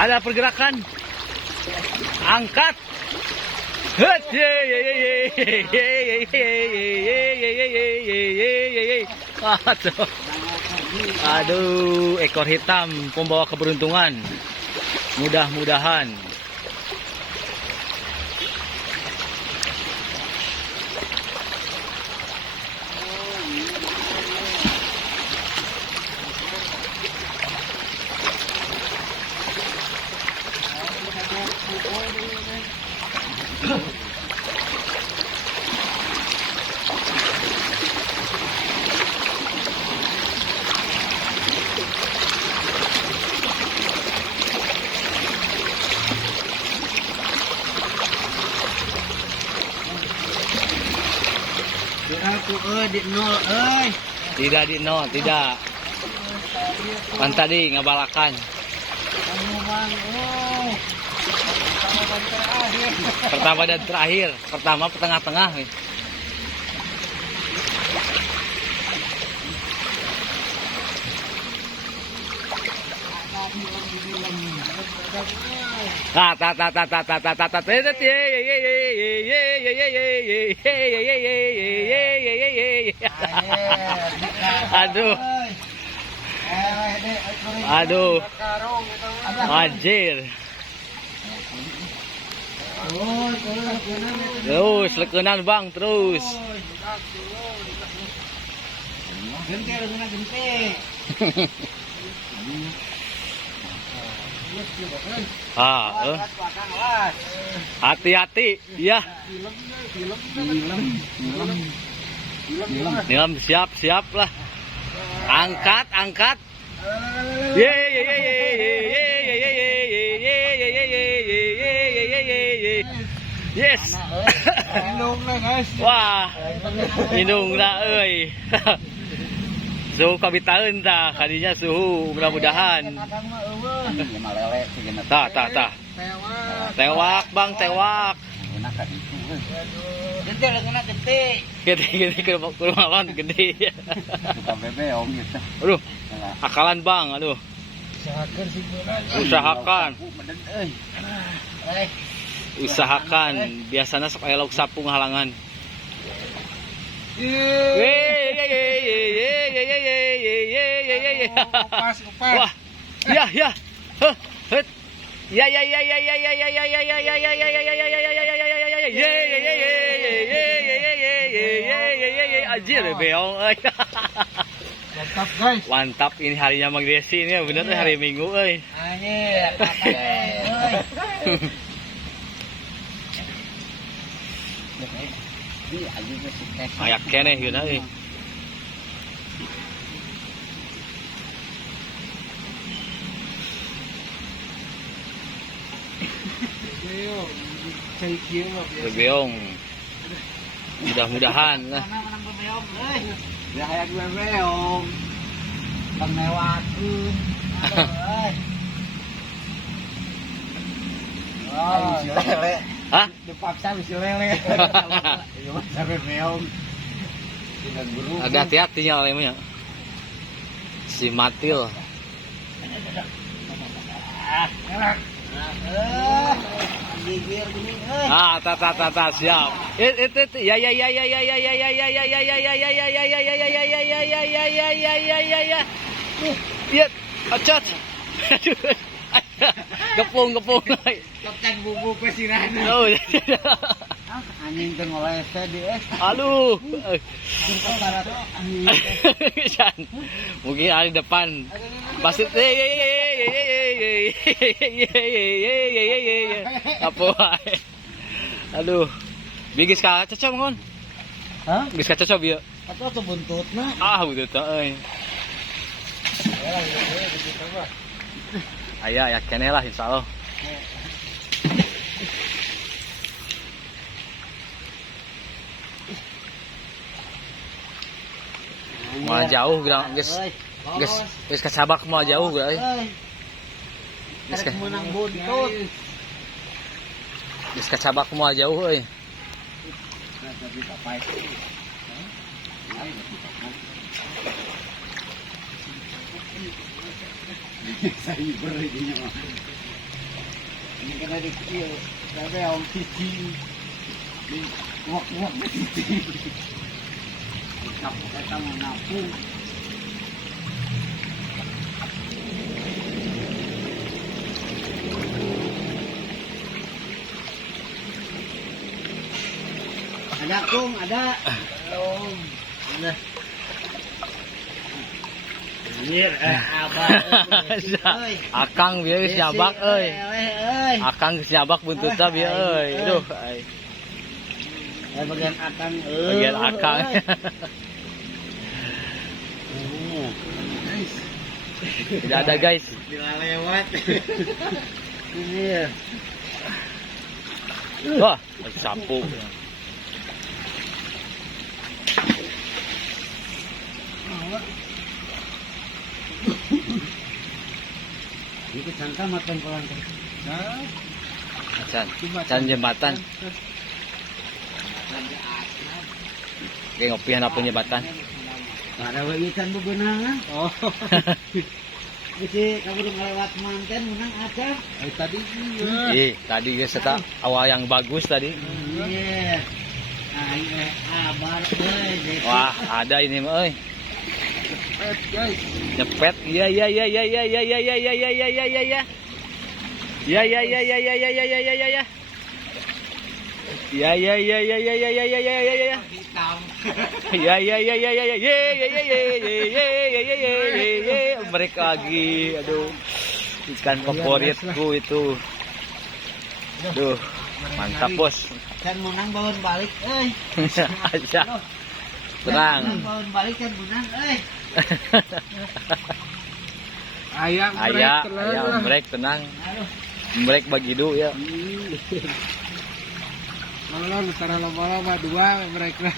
Ada pergerakan. Angkat. Aduh. Aduh, ekor hitam pembawa keberuntungan. Mudah-mudahan. Di nol, Tidak di nol, tidak. Kan tadi ngabalakan. Pertama dan terakhir. Pertama tengah-tengah. Aduh. Aduh. Anjir. Terus lekenan bang terus. Hati-hati, ya. Film siap lah. Angkat. Yes. Wah, minum lah, euy. Suhu kabitaeun tah, kadinya suhu mudah-mudahan. Tah. Tewak bang, tewak. Gede ke malon gede. Aduh, akalan bang, aduh. Usahakan. Biasanya sok aya lauk sapung halangan. Wah, ya. Anjir beong. Mantap guys. Mantap, ini harinya Mang Desi ini bener tuh hari Minggu euy. Anjir, Ayak keneh geuna euy. Bebeong. Mudah-mudahan lah. Ya kayak bebeong. Bang lewakeun. Oh, si lele. Hah? Dipaksa si lele. Sampai bebeong. Ada hati-hati nya lemnya. Si Matil. Gigir gini, Siap. Ya. Ya, acot. Gepung. Kapten bubu pesiran. Oh. Anjing teh ngoles teh di Aduh. Anjing. Mungkin ada depan. Pasti apa wae. Aduh. Bigis ka cocok ngon. Hah? Bigis ka cocok bieu. Atuh tuh buntutna. Buntut euy. Aya ya keneh lah insyaallah. Mau jauh geus kacabak mau jauh euy. Geus menang buntut. Geus kacabak mau jauh euy. Ini kena di iya. Ada yang cici. Di wak-wak cici. Kita mau napung. Ada kum, ada. Belum. Ada. Anjir, abang. Akang bieu geus nyabak euy. Akang geus nyabak buntutna bieu euy. Aduh, ai. Bagian akang. Bagian akang. Tidak ada guys. Bila lewat. Ini. Wah, sapu. Itu sangka makan kolang. Nah, Can jembatan. Kayak ngopi hana penyebatan. Ada wewitan bebenangan. Oh. Isi kamu udah ngelewat manten menang acar. Tadi iya. Tadi geus eta awal yang bagus tadi. Iya. Ayo abar euy. Wah, ada ini mah euy. Guys. Nyepet. Iya. Ya ya ya ya ya ya ya ya ya ya ya ya ya. Ya ya ya ya ya ya ya ya ya ya ya. Ya ya ya ya ya ya ya ya ya ya ya. Hitam. Ya ya ya ya ya ya ya ya ya ya ya ya ya. Mereka lagi, aduh, ikan favoritku itu. Duh, mantap bos. Kan menang bawon balik, Aja. Tenang. Bawon balik kan menang, Ayam break tenang. Break bagi du ya. Kalau secara lama-lama dua mereka.